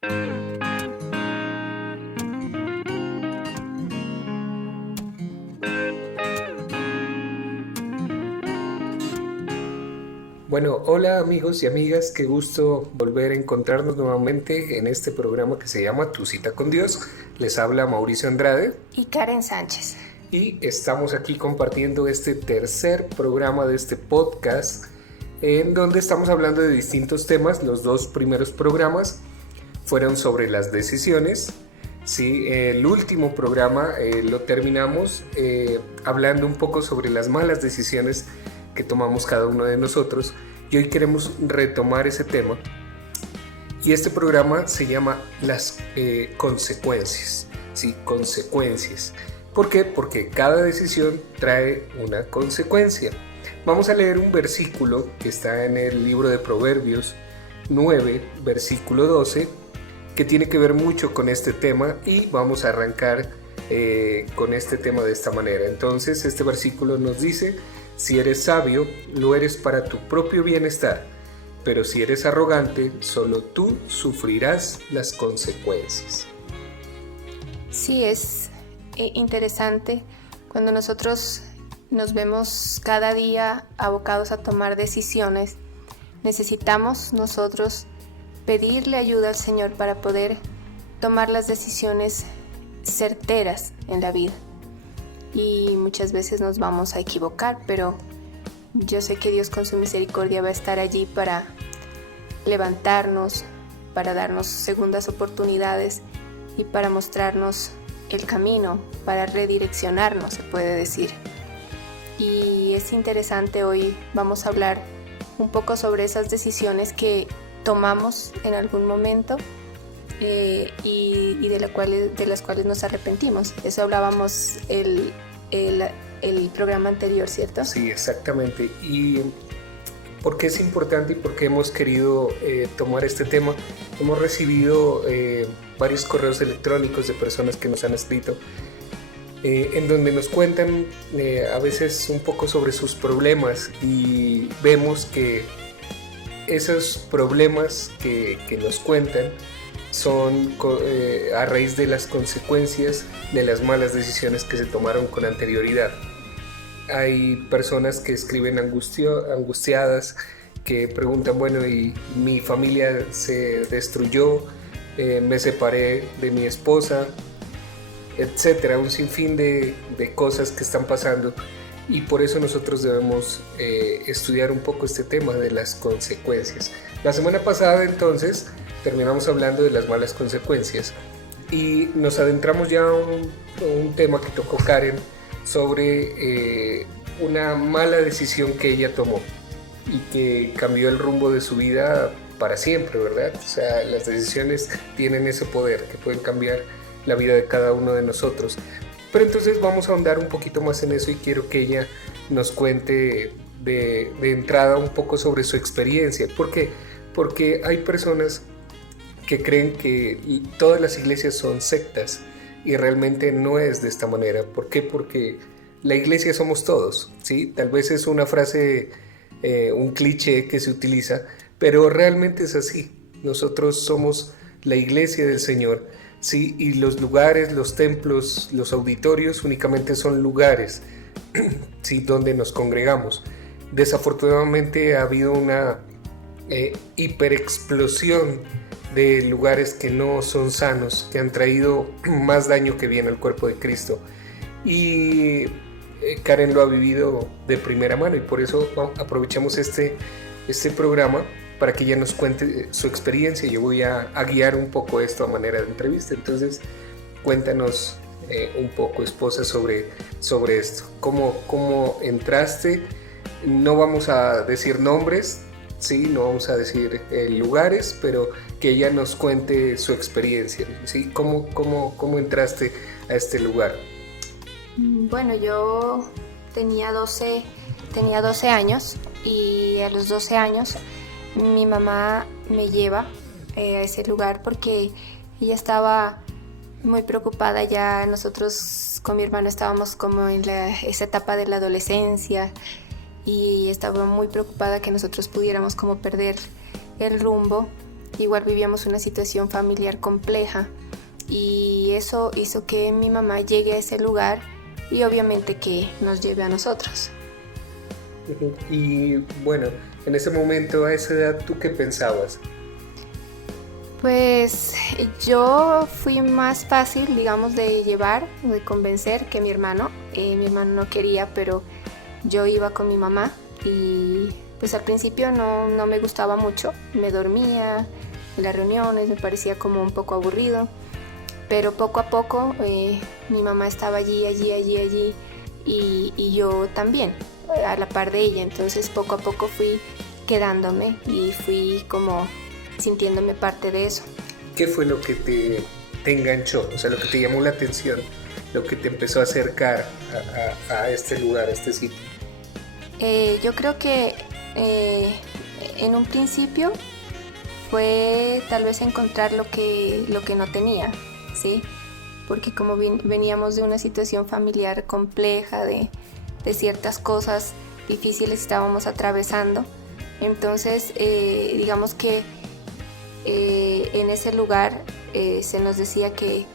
Bueno, hola amigos y amigas, qué gusto volver a encontrarnos nuevamente en este programa que se llama Tu cita con Dios. Les habla Mauricio Andrade y Karen Sánchez. Y estamos aquí compartiendo este tercer programa de este podcast en donde estamos hablando de distintos temas. Los dos primeros programas fueron sobre las decisiones. Sí, el último programa lo terminamos hablando un poco sobre las malas decisiones que tomamos cada uno de nosotros, y hoy queremos retomar ese tema, y este programa se llama las consecuencias. Sí, consecuencias. ¿Por qué? Porque cada decisión trae una consecuencia. Vamos a leer un versículo que está en el libro de Proverbios 9, versículo 12, que tiene que ver mucho con este tema, y vamos a arrancar con este tema de esta manera. Entonces, este versículo nos dice: si eres sabio, lo eres para tu propio bienestar, pero si eres arrogante, solo tú sufrirás las consecuencias. Sí, es interesante cuando nosotros nos vemos cada día abocados a tomar decisiones. Necesitamos nosotros pedirle ayuda al Señor para poder tomar las decisiones certeras en la vida. Y muchas veces nos vamos a equivocar, pero yo sé que Dios con su misericordia va a estar allí para levantarnos, para darnos segundas oportunidades y para mostrarnos el camino, para redireccionarnos, se puede decir. Y es interesante, hoy vamos a hablar un poco sobre esas decisiones que tomamos en algún momento y de las cuales nos arrepentimos. Eso hablábamos el programa anterior, ¿cierto? Sí, exactamente. ¿Y por qué es importante y por qué hemos querido tomar este tema? Hemos recibido varios correos electrónicos de personas que nos han escrito en donde nos cuentan a veces un poco sobre sus problemas, y vemos que esos problemas que nos cuentan son a raíz de las consecuencias de las malas decisiones que se tomaron con anterioridad. Hay personas que escriben angustiadas, que preguntan: bueno, y mi familia se destruyó, me separé de mi esposa, etcétera, un sinfín de cosas que están pasando, y por eso nosotros debemos estudiar un poco este tema de las consecuencias. La semana pasada entonces terminamos hablando de las malas consecuencias y nos adentramos ya a un tema que tocó Karen sobre una mala decisión que ella tomó y que cambió el rumbo de su vida para siempre, ¿verdad? O sea, las decisiones tienen ese poder que pueden cambiar la vida de cada uno de nosotros. Pero entonces vamos a ahondar un poquito más en eso, y quiero que ella nos cuente de entrada un poco sobre su experiencia. ¿Por qué? Porque hay personas que creen que todas las iglesias son sectas, y realmente no es de esta manera. ¿Por qué? Porque la iglesia somos todos, ¿sí? Tal vez es una frase, un cliché que se utiliza, pero realmente es así. Nosotros somos la iglesia del Señor, ¿sí? Y los lugares, los templos, los auditorios únicamente son lugares, ¿sí?, donde nos congregamos. Desafortunadamente ha habido una hiperexplosión de lugares que no son sanos, que han traído más daño que bien al cuerpo de Cristo, y Karen lo ha vivido de primera mano, y por eso aprovechamos este programa para que ella nos cuente su experiencia. Yo voy a guiar un poco esto a manera de entrevista. Entonces cuéntanos un poco, esposa, sobre esto. ¿Cómo entraste? No vamos a decir nombres, ¿sí? No vamos a decir lugares, pero que ella nos cuente su experiencia, ¿sí? ¿Cómo entraste a este lugar? Bueno, yo tenía 12 años, y a los 12 años mi mamá me lleva a ese lugar porque ella estaba muy preocupada. Ya nosotros con mi hermano estábamos como en esa etapa de la adolescencia, y estaba muy preocupada que nosotros pudiéramos como perder el rumbo, igual vivíamos una situación familiar compleja y eso hizo que mi mamá llegue a ese lugar y obviamente que nos lleve a nosotros. Y bueno, en ese momento, a esa edad, ¿tú qué pensabas? Pues yo fui más fácil, digamos, de llevar, de convencer que mi hermano. Mi hermano no quería, pero yo iba con mi mamá y pues al principio no me gustaba mucho. Me dormía en las reuniones, me parecía como un poco aburrido, pero poco a poco mi mamá estaba allí y yo también, a la par de ella. Entonces poco a poco fui quedándome y fui como sintiéndome parte de eso. ¿Qué fue lo que te enganchó? O sea, lo que te llamó la atención, lo que te empezó a acercar a este lugar, a este sitio. Yo creo que en un principio fue tal vez encontrar lo que no tenía, ¿sí? Porque como veníamos de una situación familiar compleja, de ciertas cosas difíciles que estábamos atravesando, entonces digamos que en ese lugar se nos decía que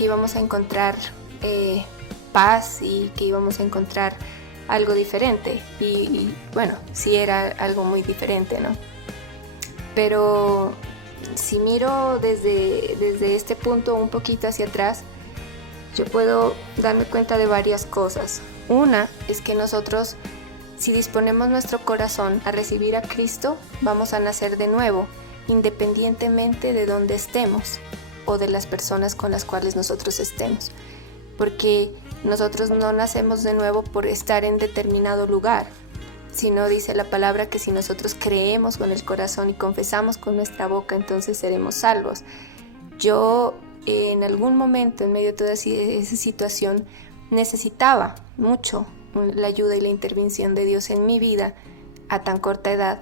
íbamos a encontrar paz y que íbamos a encontrar algo diferente y bueno, sí era algo muy diferente, ¿no? Pero si miro desde este punto un poquito hacia atrás, yo puedo darme cuenta de varias cosas. Una es que nosotros, si disponemos nuestro corazón a recibir a Cristo, vamos a nacer de nuevo, independientemente de dónde estemos o de las personas con las cuales nosotros estemos, porque nosotros no nacemos de nuevo por estar en determinado lugar, sino dice la palabra que si nosotros creemos con el corazón y confesamos con nuestra boca, entonces seremos salvos. Yo en algún momento en medio de toda esa situación necesitaba mucho la ayuda y la intervención de Dios en mi vida a tan corta edad.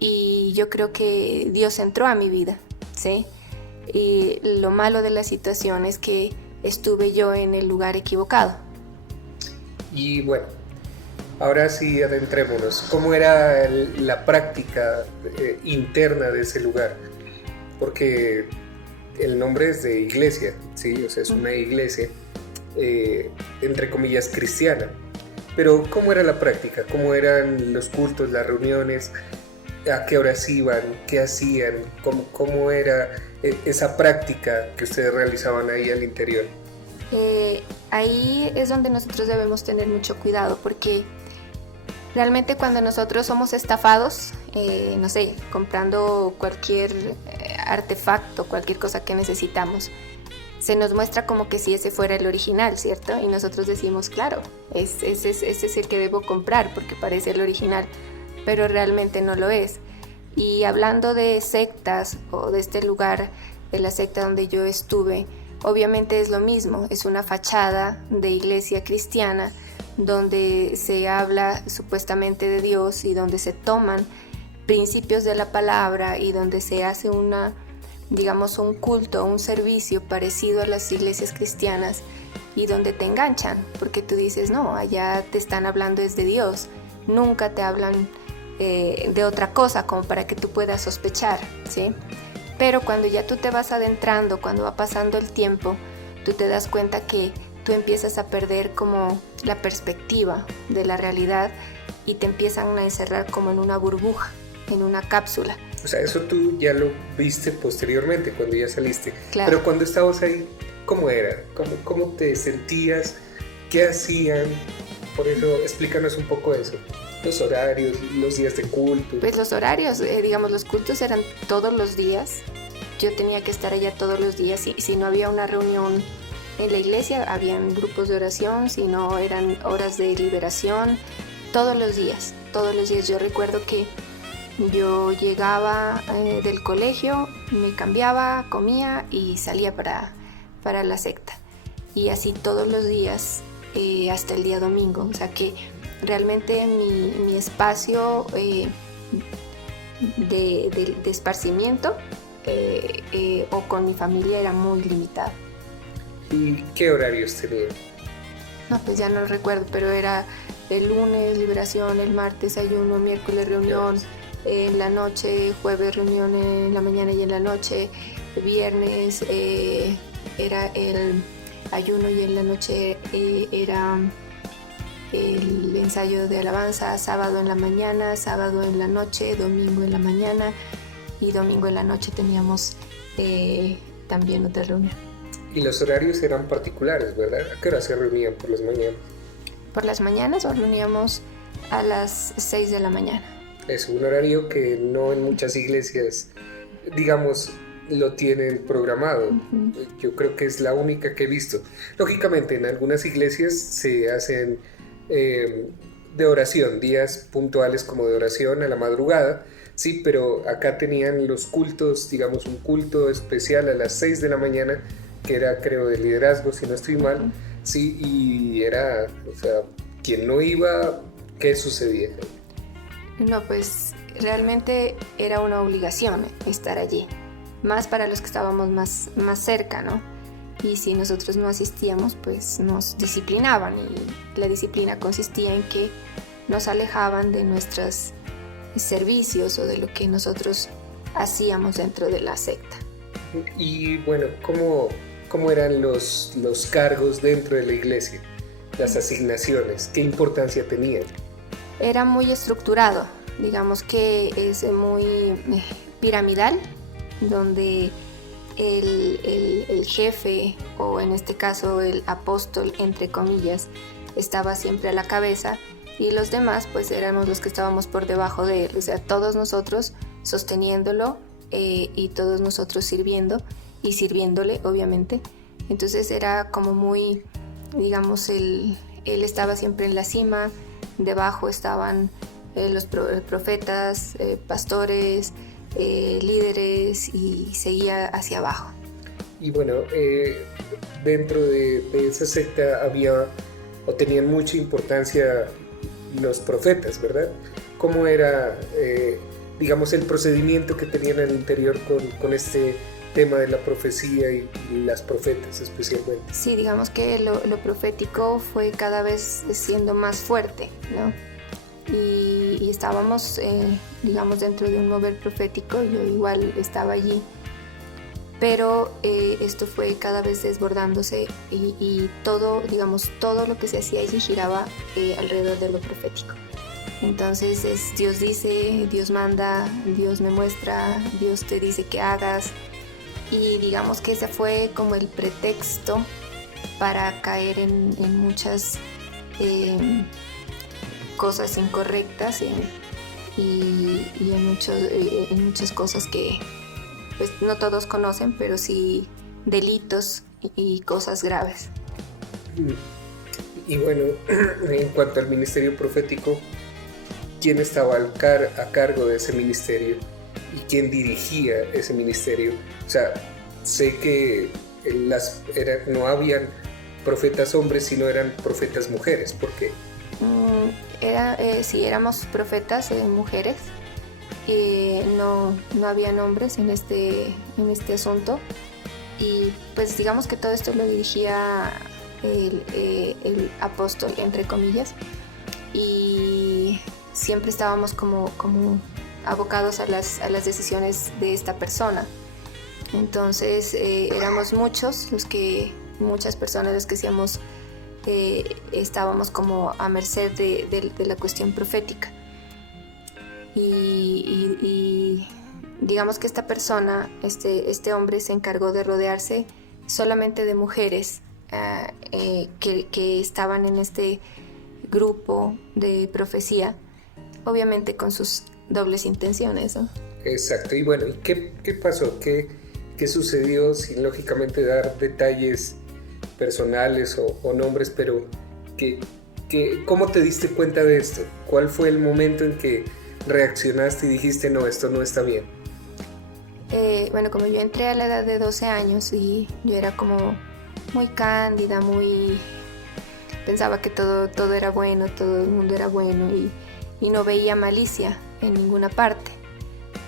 Y yo creo que Dios entró a mi vida, ¿sí? Y lo malo de la situación es que estuve yo en el lugar equivocado. Y bueno, ahora sí adentrémonos. ¿Cómo era la práctica interna de ese lugar? Porque el nombre es de iglesia, ¿sí? O sea, es una iglesia, entre comillas, cristiana. Pero ¿cómo era la práctica? ¿Cómo eran los cultos, las reuniones? ¿A qué horas iban? ¿Qué hacían? ¿Cómo era esa práctica que ustedes realizaban ahí al interior? Ahí es donde nosotros debemos tener mucho cuidado, porque realmente cuando nosotros somos estafados, no sé, comprando cualquier artefacto, cualquier cosa que necesitamos, se nos muestra como que si ese fuera el original, ¿cierto? Y nosotros decimos, claro, ese es el que debo comprar porque parece el original, pero realmente no lo es. Y hablando de sectas o de este lugar, de la secta donde yo estuve, obviamente es lo mismo, es una fachada de iglesia cristiana donde se habla supuestamente de Dios y donde se toman principios de la palabra y donde se hace digamos un culto, un servicio parecido a las iglesias cristianas y donde te enganchan, porque tú dices, no, allá te están hablando es de Dios, nunca te hablan de otra cosa como para que tú puedas sospechar, ¿sí? Pero cuando ya tú te vas adentrando, cuando va pasando el tiempo, tú te das cuenta que tú empiezas a perder como la perspectiva de la realidad y te empiezan a encerrar como en una burbuja, en una cápsula. O sea, eso tú ya lo viste posteriormente, cuando ya saliste. Claro. Pero cuando estabas ahí, ¿cómo era? ¿Cómo te sentías? ¿Qué hacían? Por eso, explícanos un poco eso. Los horarios, los días de culto. Pues los horarios, digamos, los cultos eran todos los días. Yo tenía que estar allá todos los días. Si no había una reunión en la iglesia, habían grupos de oración. Si no, eran horas de liberación. Todos los días. Yo recuerdo que yo llegaba del colegio, me cambiaba, comía y salía para la secta. Y así todos los días hasta el día domingo. O sea que realmente mi espacio de esparcimiento o con mi familia era muy limitado. ¿Y qué horarios tenían? No, pues ya no recuerdo, pero era el lunes liberación, el martes ayuno, miércoles reunión, en la noche, jueves reunión en la mañana y en la noche, viernes era el ayuno y en la noche era el ensayo de alabanza, sábado en la mañana, sábado en la noche, domingo en la mañana y domingo en la noche teníamos también otra reunión. Y los horarios eran particulares, ¿verdad? ¿A qué hora se reunían por las mañanas? Por las mañanas nos reuníamos a las 6 de la mañana. Es un horario que no en muchas iglesias, digamos, lo tienen programado. Uh-huh. Yo creo que es la única que he visto. Lógicamente, en algunas iglesias se hacen de oración, días puntuales como de oración a la madrugada, sí, pero acá tenían los cultos, digamos, un culto especial a las 6 de la mañana, que era, creo, de liderazgo, si no estoy mal, uh-huh. Sí, y era, o sea, quien no iba, ¿qué sucedía? No, pues realmente era una obligación estar allí, más para los que estábamos más cerca, ¿no? Y si nosotros no asistíamos, pues nos disciplinaban y la disciplina consistía en que nos alejaban de nuestros servicios o de lo que nosotros hacíamos dentro de la secta. Y bueno, ¿cómo eran los cargos dentro de la iglesia? Las asignaciones, ¿qué importancia tenían? Era muy estructurado, digamos que es muy piramidal, donde el jefe, o en este caso el apóstol, entre comillas, estaba siempre a la cabeza y los demás pues éramos los que estábamos por debajo de él, o sea, todos nosotros sosteniéndolo y todos nosotros sirviendo y sirviéndole, obviamente. Entonces era como muy, digamos, él estaba siempre en la cima, debajo estaban los profetas, pastores, líderes y seguía hacia abajo. Y bueno, dentro de esa secta había o tenían mucha importancia los profetas, ¿verdad? ¿Cómo era, digamos, el procedimiento que tenían al interior con este tema de la profecía y las profetas especialmente? Sí, digamos que lo profético fue cada vez siendo más fuerte, ¿no? Y estábamos, digamos, dentro de un mover profético, yo igual estaba allí, pero esto fue cada vez desbordándose y todo, digamos, todo lo que se hacía allí giraba alrededor de lo profético. Entonces Dios dice, Dios manda, Dios me muestra, Dios te dice que hagas, y digamos que ese fue como el pretexto para caer en muchas cosas incorrectas y en muchas cosas que pues no todos conocen, pero sí delitos y cosas graves. Y bueno, en cuanto al ministerio profético, ¿quién estaba a cargo de ese ministerio y quién dirigía ese ministerio? O sea, sé que no habían profetas hombres, sino eran profetas mujeres. ¿Por qué? Sí, éramos profetas mujeres. No habían hombres en este asunto, y pues digamos que todo esto lo dirigía el apóstol, entre comillas, y siempre estábamos como abocados a las decisiones de esta persona. Entonces éramos muchas personas los que estábamos como a merced de la cuestión profética. Y digamos que esta persona, este hombre, se encargó de rodearse solamente de mujeres que estaban en este grupo de profecía, obviamente con sus dobles intenciones, ¿no? Exacto. Y bueno, ¿y qué pasó? ¿Qué sucedió? Sin lógicamente dar detalles personales o nombres, pero ¿cómo te diste cuenta de esto? ¿Cuál fue el momento en que reaccionaste y dijiste, no, esto no está bien? Bueno, como yo entré a la edad de 12 años y yo era como muy cándida, pensaba que todo era bueno, todo el mundo era bueno y no veía malicia en ninguna parte.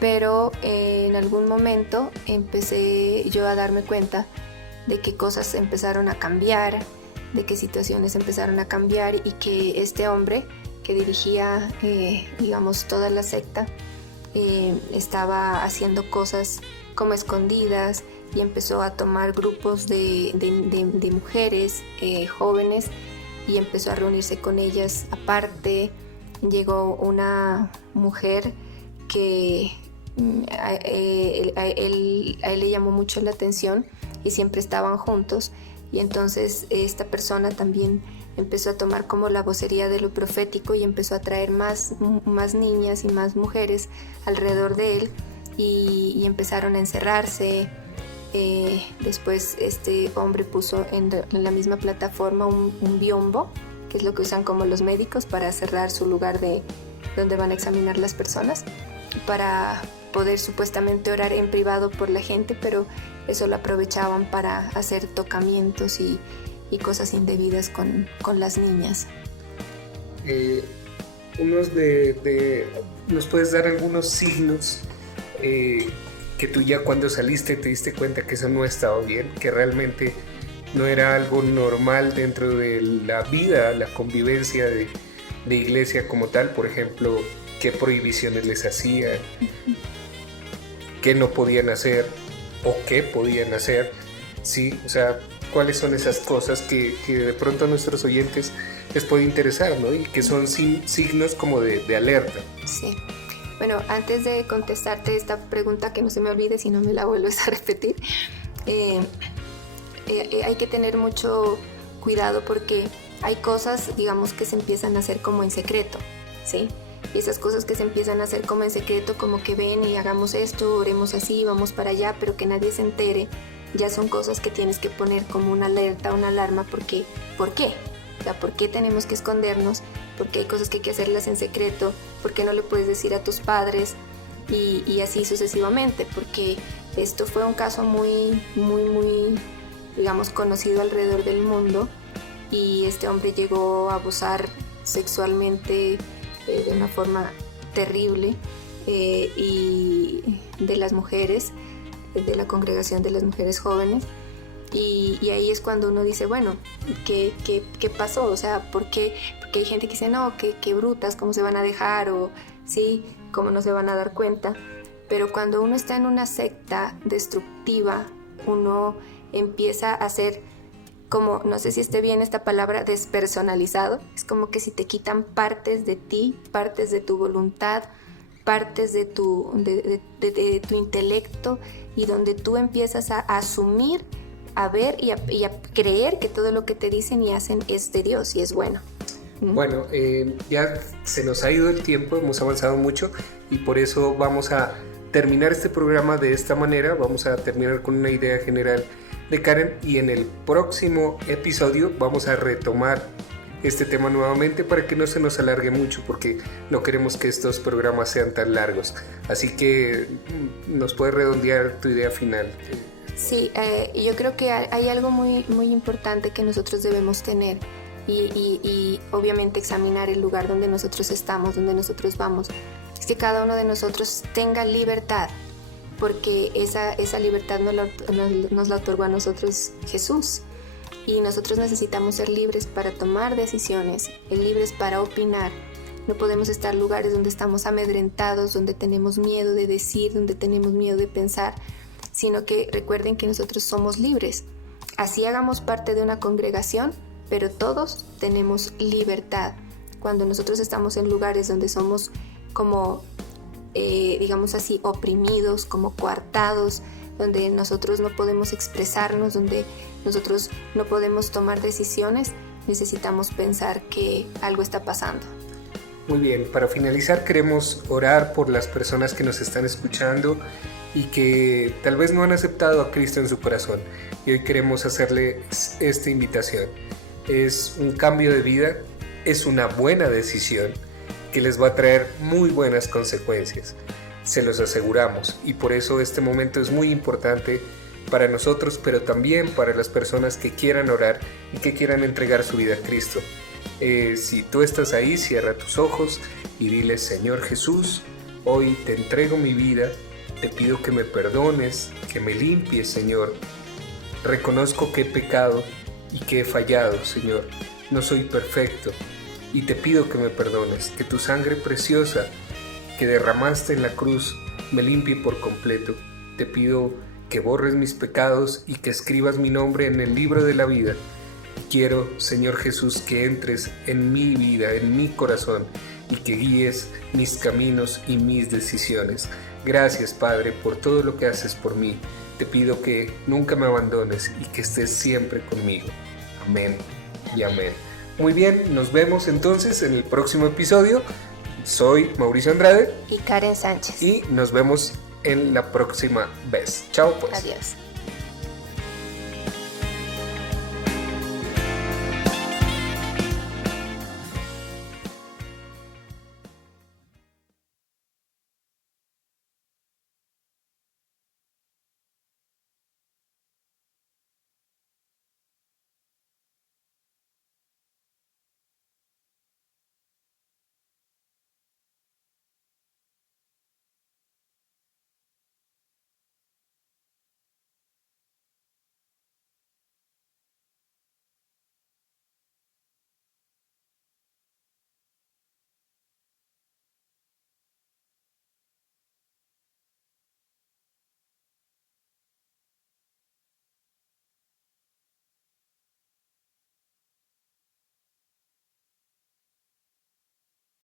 Pero en algún momento empecé yo a darme cuenta de que cosas empezaron a cambiar, de que situaciones empezaron a cambiar y que este hombre que dirigía, digamos, toda la secta, estaba haciendo cosas como escondidas y empezó a tomar grupos de mujeres jóvenes y empezó a reunirse con ellas aparte. Llegó una mujer que a él le llamó mucho la atención y siempre estaban juntos, y entonces esta persona también empezó a tomar como la vocería de lo profético y empezó a traer más niñas y más mujeres alrededor de él, y empezaron a encerrarse. Después este hombre puso en la misma plataforma un biombo, que es lo que usan como los médicos para cerrar su lugar de donde van a examinar las personas, para poder supuestamente orar en privado por la gente, pero eso lo aprovechaban para hacer tocamientos y cosas indebidas con las niñas. ¿Nos puedes dar algunos signos que tú ya cuando saliste te diste cuenta que eso no estaba bien, que realmente no era algo normal dentro de la vida, la convivencia de iglesia como tal? Por ejemplo, ¿qué prohibiciones les hacían? ¿Qué no podían hacer? ¿O qué podían hacer? Sí, o sea, ¿cuáles son esas cosas que de pronto a nuestros oyentes les puede interesar, ¿no? Y que son signos como de alerta. Sí. Bueno, antes de contestarte esta pregunta, que no se me olvide si no me la vuelves a repetir, hay que tener mucho cuidado porque hay cosas, digamos, que se empiezan a hacer como en secreto, ¿sí? Y esas cosas que se empiezan a hacer como en secreto, como que ven y hagamos esto, oremos así, vamos para allá, pero que nadie se entere, ya son cosas que tienes que poner como una alerta, una alarma, porque ¿por qué? O sea, ¿por qué tenemos que escondernos? Porque hay cosas que hay que hacerlas en secreto, ¿por qué no le puedes decir a tus padres? Y así sucesivamente, porque esto fue un caso muy, digamos, conocido alrededor del mundo, y este hombre llegó a abusar sexualmente de una forma terrible y de las mujeres, de la congregación de las mujeres jóvenes. Y ahí es cuando uno dice, bueno, ¿qué pasó? O sea, ¿por qué? Porque hay gente que dice, no, qué brutas, ¿cómo se van a dejar? O sí, ¿cómo no se van a dar cuenta? Pero cuando uno está en una secta destructiva, uno empieza a ser como, no sé si esté bien esta palabra, despersonalizado. Es como que si te quitan partes de ti, partes de tu voluntad, partes de tu intelecto, y donde tú empiezas a asumir, a ver y a creer que todo lo que te dicen y hacen es de Dios y es bueno. Bueno, ya se nos ha ido el tiempo, hemos avanzado mucho y por eso vamos a terminar este programa de esta manera. Vamos a terminar con una idea general de Karen, y en el próximo episodio vamos a retomar este tema nuevamente para que no se nos alargue mucho, porque no queremos que estos programas sean tan largos. Así que nos puedes redondear tu idea final. Sí, yo creo que hay algo muy importante que nosotros debemos tener y obviamente examinar el lugar donde nosotros estamos, donde nosotros vamos. Es que cada uno de nosotros tenga libertad, porque esa libertad nos la otorgó a nosotros Jesús, y nosotros necesitamos ser libres para tomar decisiones, libres para opinar. No podemos estar en lugares donde estamos amedrentados, donde tenemos miedo de decir, donde tenemos miedo de pensar, sino que recuerden que nosotros somos libres. Así hagamos parte de una congregación, pero todos tenemos libertad. Cuando nosotros estamos en lugares donde somos como, digamos así, oprimidos, como coartados, donde nosotros no podemos expresarnos, donde nosotros no podemos tomar decisiones, necesitamos pensar que algo está pasando. Muy bien, para finalizar queremos orar por las personas que nos están escuchando y que tal vez no han aceptado a Cristo en su corazón, y hoy queremos hacerle esta invitación. Es un cambio de vida, es una buena decisión que les va a traer muy buenas consecuencias, se los aseguramos, y por eso este momento es muy importante para nosotros, pero también para las personas que quieran orar y que quieran entregar su vida a Cristo. Si tú estás ahí, cierra tus ojos y dile: Señor Jesús, hoy te entrego mi vida, te pido que me perdones, que me limpies, Señor. Reconozco que he pecado y que he fallado, Señor. No soy perfecto y te pido que me perdones, que tu sangre preciosa que derramaste en la cruz me limpie por completo. Te pido que borres mis pecados y que escribas mi nombre en el libro de la vida. Quiero, Señor Jesús, que entres en mi vida, en mi corazón, y que guíes mis caminos y mis decisiones. Gracias, Padre, por todo lo que haces por mí. Te pido que nunca me abandones y que estés siempre conmigo. Amén y amén. Muy bien, nos vemos entonces en el próximo episodio. Soy Mauricio Andrade y Karen Sánchez. y nos vemos en la próxima vez. Chao pues. Adiós.